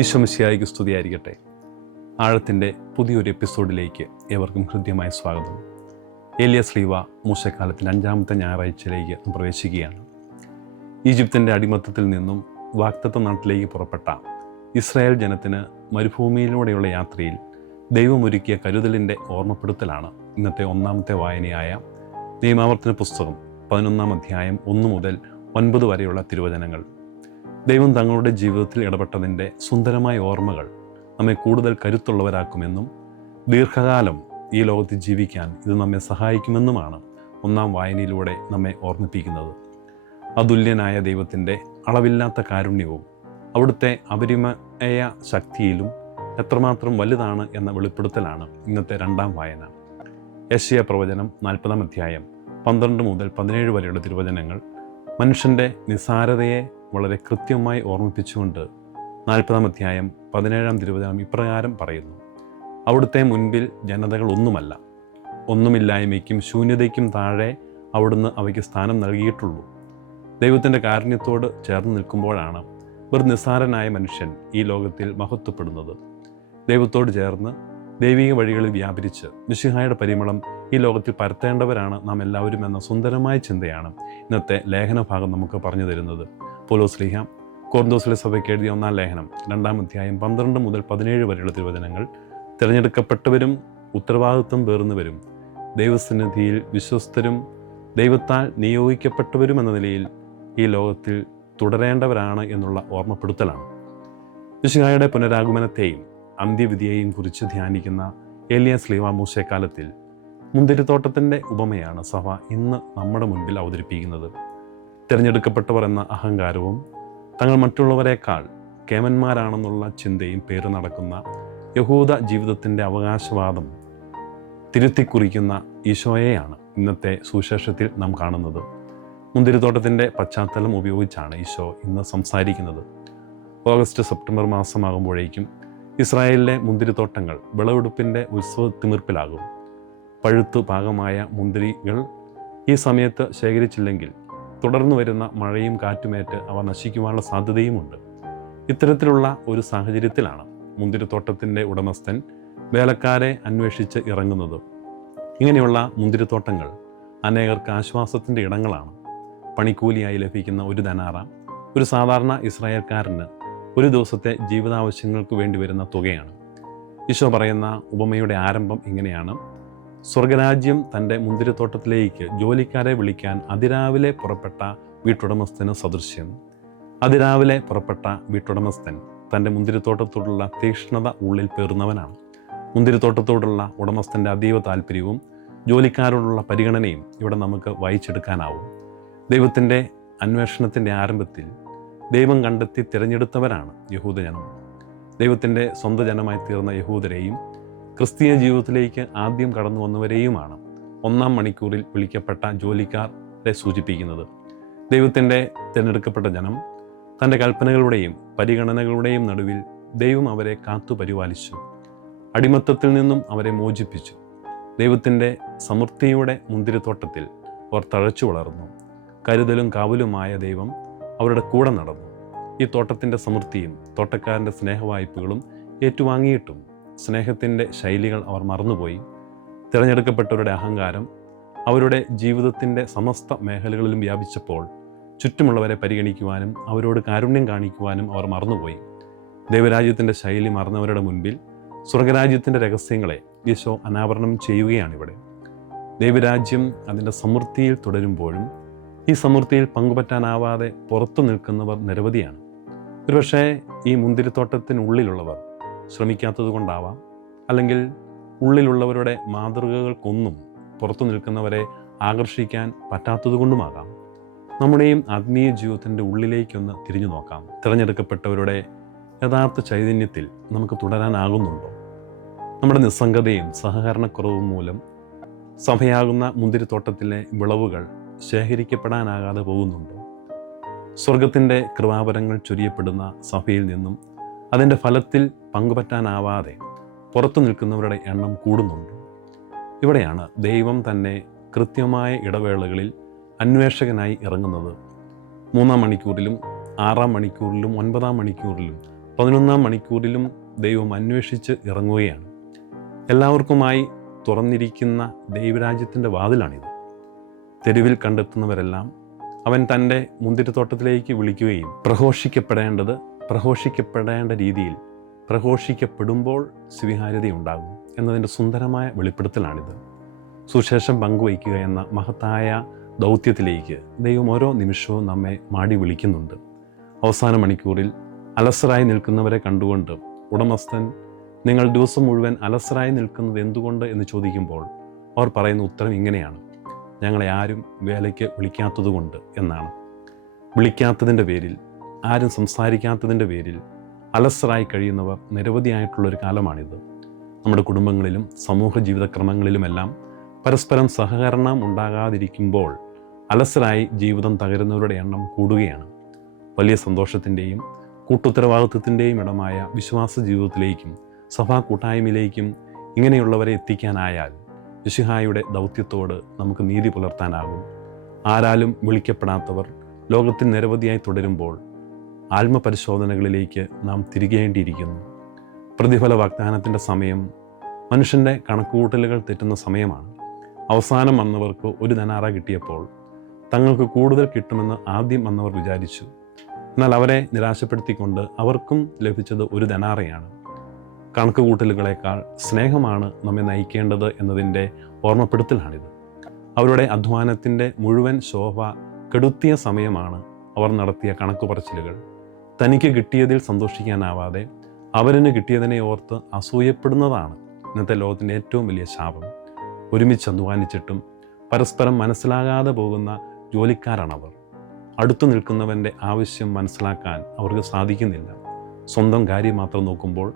ഈശ്വമിശിയായിക്ക് സ്തുതിയായിരിക്കട്ടെ. ആഴത്തിന്റെ പുതിയൊരു എപ്പിസോഡിലേക്ക് ഏവർക്കും ഹൃദ്യമായ സ്വാഗതം. ഏലിയ സ്ലീവ മൂശക്കാലത്തിന്റെ അഞ്ചാമത്തെ ഞായറാഴ്ചയിലേക്ക് പ്രവേശിക്കുകയാണ്. ഈജിപ്തിന്റെ അടിമത്തത്തിൽ നിന്നും വാക്തത്വ നാട്ടിലേക്ക് പുറപ്പെട്ട ഇസ്രായേൽ ജനത്തിന് മരുഭൂമിയിലൂടെയുള്ള യാത്രയിൽ ദൈവമൊരുക്കിയ കരുതലിന്റെ ഓർമ്മപ്പെടുത്തലാണ് ഇന്നത്തെ ഒന്നാമത്തെ വായനയായ നിയമാവർത്തന പുസ്തകം പതിനൊന്നാം അധ്യായം ഒന്ന് മുതൽ ഒൻപത് വരെയുള്ള തിരുവചനങ്ങൾ. ദൈവം തങ്ങളുടെ ജീവിതത്തിൽ ഇടപെട്ടതിന്റെ സുന്ദരമായ ഓർമ്മകൾ നമ്മെ കൂടുതൽ കരുത്തുള്ളവരാക്കുമെന്നും ദീർഘകാലം ഈ ലോകത്ത് ജീവിക്കാൻ ഇത് നമ്മെ സഹായിക്കുമെന്നുമാണ് ഒന്നാം വായനയിലൂടെ നമ്മെ ഓർമ്മിപ്പിക്കുന്നത്. അതുല്യനായ ദൈവത്തിന്റെ അളവില്ലാത്ത കാരുണ്യവും അവിടുത്തെ അപരിമയ ശക്തിയിലും എത്രമാത്രം വലുതാണ് എന്ന വെളിപ്പെടുത്തലാണ് ഇന്നത്തെ രണ്ടാം വായന. യശയ പ്രവചനം നാൽപ്പതാം അധ്യായം പന്ത്രണ്ട് മുതൽ പതിനേഴ് വരെയുള്ള തിരുവചനങ്ങൾ മനുഷ്യന്റെ നിസാരതയെ വളരെ കൃത്യമായി ഓർമ്മിപ്പിച്ചുകൊണ്ട് നാൽപ്പതാം അധ്യായം പതിനേഴാം തിരുവചനം ഇപ്രകാരം പറയുന്നു. അവിടുത്തെ മുൻപിൽ ജനതകൾ ഒന്നുമല്ല ഒന്നുമില്ലായ്മയ്ക്കും ശൂന്യതയ്ക്കും താഴെ അവിടുന്ന് അവയ്ക്ക് സ്ഥാനം നൽകിയിട്ടുള്ളൂ. ദൈവത്തിന്റെ കാരുണ്യത്തോട് ചേർന്ന് നിൽക്കുമ്പോഴാണ് ഒരു നിസ്സാരനായ മനുഷ്യൻ ഈ ലോകത്തിൽ മഹത്വപ്പെടുന്നത്. ദൈവത്തോട് ചേർന്ന് ദൈവിക വഴികളിൽ വ്യാപരിച്ച് മിശിഹായുടെ പരിമളം ഈ ലോകത്തിൽ പരത്തേണ്ടവരാണ് നാം എല്ലാവരും എന്ന സുന്ദരമായ ചിന്തയാണ് ഇന്നത്തെ ലേഖന ഭാഗം നമുക്ക് പറഞ്ഞു തരുന്നത്. പോലോസ്ലിഹ കോർദോസിലെ സഭയ്ക്ക് എഴുതിയ ഒന്നാം ലേഖനം രണ്ടാം അധ്യായം പന്ത്രണ്ട് മുതൽ പതിനേഴ് വരെയുള്ള തിരുവചനങ്ങൾ തിരഞ്ഞെടുക്കപ്പെട്ടവരും ഉത്തരവാദിത്വം പേറുന്നവരും ദൈവസന്നിധിയിൽ വിശ്വസ്തരും ദൈവത്താൽ നിയോഗിക്കപ്പെട്ടവരും എന്ന നിലയിൽ ഈ ലോകത്തിൽ തുടരേണ്ടവരാണ് എന്നുള്ള ഓർമ്മപ്പെടുത്തലാണ്. വിശുഖായുടെ പുനരാഗമനത്തെയും അന്ത്യവിധിയെയും കുറിച്ച് ധ്യാനിക്കുന്ന ഏലിയ സ്ലീവ മൂശക്കാലത്തിൽ മുന്തിരിത്തോട്ടത്തിന്റെ ഉപമയാണ് സഭ ഇന്ന് നമ്മുടെ മുൻപിൽ അവതരിപ്പിക്കുന്നത്. തിരഞ്ഞെടുക്കപ്പെട്ടവർ എന്ന അഹങ്കാരവും തങ്ങൾ മറ്റുള്ളവരെക്കാൾ കേമന്മാരാണെന്നുള്ള ചിന്തയും പേര് നടക്കുന്ന യഹൂദ ജീവിതത്തിന്റെ അവകാശവാദം തിരുത്തിക്കുറിക്കുന്ന ഈശോയെയാണ് ഇന്നത്തെ സുശേഷത്തിൽ നാം കാണുന്നത്. മുന്തിരിത്തോട്ടത്തിന്റെ പശ്ചാത്തലം ഉപയോഗിച്ചാണ് ഈശോ ഇന്ന് സംസാരിക്കുന്നത്. ഓഗസ്റ്റ് സെപ്റ്റംബർ മാസമാകുമ്പോഴേക്കും ഇസ്രായേലിലെ മുന്തിരിത്തോട്ടങ്ങൾ വിളവെടുപ്പിന്റെ ഉത്സവ തിമിർപ്പിലാകും പഴുത്തു പാകമായ മുന്തിരികൾ ഈ സമയത്ത് ശേഖരിച്ചില്ലെങ്കിൽ തുടർന്നു വരുന്ന മഴയും കാറ്റുമേറ്റ് അവ നശിക്കുവാനുള്ള സാധ്യതയുമുണ്ട്. ഇത്തരത്തിലുള്ള ഒരു സാഹചര്യത്തിലാണ് മുന്തിരിത്തോട്ടത്തിന്റെ ഉടമസ്ഥൻ വേലക്കാരെ അന്വേഷിച്ച് ഇറങ്ങുന്നത്. ഇങ്ങനെയുള്ള മുന്തിരിത്തോട്ടങ്ങൾ അനേകർക്ക് ആശ്വാസത്തിന്റെ ഇടങ്ങളാണ്. പണിക്കൂലിയായി ലഭിക്കുന്ന ഒരു ധനാറ ഒരു സാധാരണ ഇസ്രായേൽക്കാരന് ഒരു ദിവസത്തെ ജീവിതാവശ്യങ്ങൾക്ക് വേണ്ടി വരുന്ന തുകയാണ്. ഈശോ പറയുന്ന ഉപമയുടെ ആരംഭം ഇങ്ങനെയാണ്. സ്വർഗരാജ്യം തന്റെ മുന്തിരിത്തോട്ടത്തിലേക്ക് ജോലിക്കാരെ വിളിക്കാൻ അതിരാവിലെ പുറപ്പെട്ട വീട്ടുടമസ്ഥന് സദൃശ്യം. അതിരാവിലെ പുറപ്പെട്ട വീട്ടുടമസ്ഥൻ തന്റെ മുന്തിരിത്തോട്ടത്തോടുള്ള തീക്ഷ്ണത ഉള്ളിൽ പേറുന്നവനാണ്. മുന്തിരിത്തോട്ടത്തോടുള്ള ഉടമസ്ഥന്റെ അതീവ താല്പര്യവും ജോലിക്കാരോടുള്ള പരിഗണനയും ഇവിടെ നമുക്ക് വായിച്ചെടുക്കാനാവും. ദൈവത്തിന്റെ അന്വേഷണത്തിന്റെ ആരംഭത്തിൽ ദൈവം കണ്ടെത്തി തിരഞ്ഞെടുത്തവരാണ് യഹൂദജനം ദൈവത്തിന്റെ സ്വന്തം ജനമായി തീർന്ന യഹൂദരെയും ക്രിസ്തീയ ജീവിതത്തിലേക്ക് ആദ്യം കടന്നു വന്നവരെയുമാണ് ഒന്നാം മണിക്കൂറിൽ വിളിക്കപ്പെട്ട ജോലിക്കാരെ സൂചിപ്പിക്കുന്നത്. ദൈവത്തിന്റെ തിരഞ്ഞെടുക്കപ്പെട്ട ജനം തന്റെ കൽപ്പനകളുടെയും പരിഗണനകളുടെയും നടുവിൽ ദൈവം അവരെ കാത്തു പരിപാലിച്ചു. അടിമത്തത്തിൽ നിന്നും അവരെ മോചിപ്പിച്ചു. ദൈവത്തിന്റെ സമൃദ്ധിയുടെ മുന്തിരിത്തോട്ടത്തിൽ അവർ തഴച്ചു വളർന്നു. കരുതലും കാവലുമായ ദൈവം അവരുടെ കൂടെ നടന്നു. ഈ തോട്ടത്തിന്റെ സമൃദ്ധിയും തോട്ടക്കാരന്റെ സ്നേഹവായ്പകളും ഏറ്റുവാങ്ങിയിട്ടും സ്നേഹത്തിന്റെ ശൈലികൾ അവർ മറന്നുപോയി. തിരഞ്ഞെടുക്കപ്പെട്ടവരുടെ അഹങ്കാരം അവരുടെ ജീവിതത്തിന്റെ സമസ്ത മേഖലകളിലും വ്യാപിച്ചപ്പോൾ ചുറ്റുമുള്ളവരെ പരിഗണിക്കുവാനും അവരോട് കാരുണ്യം കാണിക്കുവാനും അവർ മറന്നുപോയി. ദൈവരാജ്യത്തിന്റെ ശൈലി മറന്നവരുടെ മുൻപിൽ സ്വർഗരാജ്യത്തിന്റെ രഹസ്യങ്ങളെ ഈശോ അനാവരണം ചെയ്യുകയാണിവിടെ. ദൈവരാജ്യം അതിന്റെ സമൃദ്ധിയിൽ തുടരുമ്പോഴും ഈ സമൃദ്ധിയിൽ പങ്കുപറ്റാനാവാതെ പുറത്തു നിൽക്കുന്നവർ നിരവധിയാണ്. ഒരുപക്ഷേ ഈ മുന്തിരിത്തോട്ടത്തിനുള്ളിലുള്ളവർ ശ്രമിക്കാത്തത് കൊണ്ടാവാം. അല്ലെങ്കിൽ ഉള്ളിലുള്ളവരുടെ മാതൃകകൾക്കൊന്നും പുറത്തു നിൽക്കുന്നവരെ ആകർഷിക്കാൻ പറ്റാത്തതുകൊണ്ടുമാകാം നമ്മുടെയും ആത്മീയ ജീവിതത്തിന്റെ ഉള്ളിലേക്കൊന്ന് തിരിഞ്ഞു നോക്കാം. തിരഞ്ഞെടുക്കപ്പെട്ടവരുടെ യഥാർത്ഥ ചൈതന്യത്തിൽ നമുക്ക് തുടരാനാകുന്നുണ്ടോ? നമ്മുടെ നിസ്സംഗതയും സഹകരണക്കുറവും മൂലം സഭയാകുന്ന മുന്തിരിത്തോട്ടത്തിലെ വിളവുകൾ ശേഖരിക്കപ്പെടാനാകാതെ പോകുന്നുണ്ടോ? സ്വർഗത്തിന്റെ കൃപാപരങ്ങൾ ചൊരിയപ്പെടുന്ന സഭയിൽ നിന്നും അതിന്റെ ഫലത്തിൽ പങ്കുപറ്റാനാവാതെ പുറത്തു നിൽക്കുന്നവരുടെ എണ്ണം കൂടുന്നുണ്ട്. ഇവിടെയാണ് ദൈവം തന്നെ കൃത്യമായ ഇടവേളകളിൽ അന്വേഷകനായി ഇറങ്ങുന്നത്. മൂന്നാം മണിക്കൂറിലും ആറാം മണിക്കൂറിലും ഒൻപതാം മണിക്കൂറിലും പതിനൊന്നാം മണിക്കൂറിലും ദൈവം അന്വേഷിച്ച് ഇറങ്ങുകയാണ്. എല്ലാവർക്കുമായി തുറന്നിരിക്കുന്ന ദൈവരാജ്യത്തിന്റെ വാതിലാണിത്. തെരുവിൽ കണ്ടെത്തുന്നവരെല്ലാം അവൻ തന്റെ മുന്തിരിത്തോട്ടത്തിലേക്ക് വിളിക്കുകയും പ്രഘോഷിക്കപ്പെടേണ്ടത് പ്രഘോഷിക്കപ്പെടേണ്ട രീതിയിൽ പ്രഘോഷിക്കപ്പെടുമ്പോൾ സ്വീകാര്യതയുണ്ടാകും എന്നതിന്റെ സുന്ദരമായ വെളിപ്പെടുത്തലാണിത്. സുശേഷം പങ്കുവയ്ക്കുക എന്ന മഹത്തായ ദൗത്യത്തിലേക്ക് ദൈവം ഓരോ നിമിഷവും നമ്മെ മാടി വിളിക്കുന്നുണ്ട്. അവസാന മണിക്കൂറിൽ അലസരായി നിൽക്കുന്നവരെ കണ്ടുകൊണ്ട് ഉടമസ്ഥൻ നിങ്ങൾ ദിവസം മുഴുവൻ അലസരായി നിൽക്കുന്നത് എന്തുകൊണ്ട്? എന്ന് ചോദിക്കുമ്പോൾ അവർ പറയുന്ന ഉത്തരം ഇങ്ങനെയാണ്. ഞങ്ങളെ ആരും വേലയ്ക്ക് വിളിക്കാത്തതുകൊണ്ട് എന്നാണ്. വിളിക്കാത്തതിന്റെ പേരിൽ ആരും സംസാരിക്കാത്തതിന്റെ പേരിൽ അലസരായി കഴിയുന്നവർ നിരവധിയായിട്ടുള്ളൊരു കാലമാണിത്. നമ്മുടെ കുടുംബങ്ങളിലും സമൂഹ ജീവിതക്രമങ്ങളിലുമെല്ലാം പരസ്പരം സഹകരണം ഉണ്ടാകാതിരിക്കുമ്പോൾ അലസരായി ജീവിതം തകരുന്നവരുടെ എണ്ണം കൂടുകയാണ്. വലിയ സന്തോഷത്തിന്റെയും കൂട്ടുത്തരവാദിത്വത്തിന്റെയും ഇടമായ വിശ്വാസ ജീവിതത്തിലേക്കും സഭാ കൂട്ടായ്മയിലേക്കും ഇങ്ങനെയുള്ളവരെ എത്തിക്കാനായാൽ യശുഹായുടെ ദൗത്യത്തോട് നമുക്ക് നീതി പുലർത്താനാകും. ആരാലും വിളിക്കപ്പെടാത്തവർ ലോകത്തിൽ നിരവധിയായി തുടരുമ്പോൾ ആത്മപരിശോധനകളിലേക്ക് നാം തിരികേണ്ടിയിരിക്കുന്നു. പ്രതിഫല വാഗ്ദാനത്തിന്റെ സമയം മനുഷ്യന്റെ കണക്കുകൂട്ടലുകൾ തെറ്റുന്ന സമയമാണ്. അവസാനം വന്നവർക്ക് ഒരു ധനാറ കിട്ടിയപ്പോൾ തങ്ങൾക്ക് കൂടുതൽ കിട്ടുമെന്ന് ആദ്യം വന്നവർ വിചാരിച്ചു. എന്നാൽ അവരെ നിരാശപ്പെടുത്തിക്കൊണ്ട് അവർക്കും ലഭിച്ചത് ഒരു ധനാറയാണ്. കണക്കുകൂട്ടലുകളേക്കാൾ സ്നേഹമാണ് നമ്മെ നയിക്കേണ്ടത് എന്നതിന്റെ ഓർമ്മപ്പെടുത്തലാണിത്. അവരുടെ അധ്വാനത്തിന്റെ മുഴുവൻ ശോഭ കെടുത്തിയ സമയമാണ് അവർ നടത്തിയ കണക്ക് പറച്ചിലുകൾ തനിക്ക് കിട്ടിയതിൽ സന്തോഷിക്കാനാവാതെ അവരിന് കിട്ടിയതിനെ ഓർത്ത് അസൂയപ്പെടുന്നതാണ് ഇന്നത്തെ ലോകത്തിന്റെ ഏറ്റവും വലിയ ശാപം. ഒരുമിച്ച് അധ്വാനിച്ചിട്ടും പരസ്പരം മനസ്സിലാകാതെ പോകുന്ന ജോലിക്കാരാണവർ. അടുത്തു നിൽക്കുന്നവന്റെ ആവശ്യം മനസ്സിലാക്കാൻ അവർക്ക് സാധിക്കുന്നില്ല. സ്വന്തം കാര്യം മാത്രം നോക്കുമ്പോൾ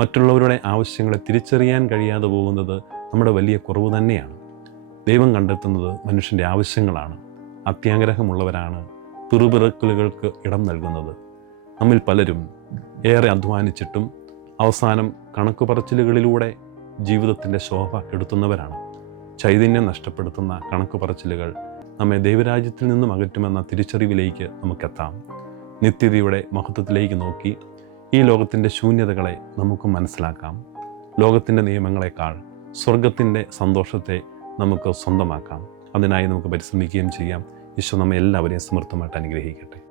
മറ്റുള്ളവരുടെ ആവശ്യങ്ങളെ തിരിച്ചറിയാൻ കഴിയാതെ പോകുന്നത് നമ്മുടെ വലിയ കുറവ് തന്നെയാണ്. ദൈവം കണ്ടെത്തുന്നത് മനുഷ്യന്റെ ആവശ്യങ്ങളാണ്. അത്യാഗ്രഹമുള്ളവരാണ് പിറുപിറുക്കലുകൾക്ക് ഇടം നൽകുന്നത്. നമ്മിൽ പലരും ഏറെ അധ്വാനിച്ചിട്ടും അവസാനം കണക്ക് പറച്ചിലുകളിലൂടെ ജീവിതത്തിന്റെ ശോഭ കെടുത്തുന്നവരാണ്. ചൈതന്യം നഷ്ടപ്പെടുത്തുന്ന കണക്ക് പറച്ചിലുകൾ നമ്മെ ദൈവരാജ്യത്തിൽ നിന്നും അകറ്റുമെന്ന തിരിച്ചറിവിലേക്ക് നമുക്കെത്താം. നിത്യതയുടെ മഹത്വത്തിലേക്ക് നോക്കി ഈ ലോകത്തിന്റെ ശൂന്യതകളെ നമുക്ക് മനസ്സിലാക്കാം. ലോകത്തിന്റെ നിയമങ്ങളെക്കാൾ സ്വർഗത്തിന്റെ സന്തോഷത്തെ നമുക്ക് സ്വന്തമാക്കാം. അതിനായി നമുക്ക് പരിശ്രമിക്കുകയും ചെയ്യാം. ഈശോ നമ്മെ എല്ലാവരെയും സമൃദ്ധമായിട്ട് അനുഗ്രഹിക്കട്ടെ.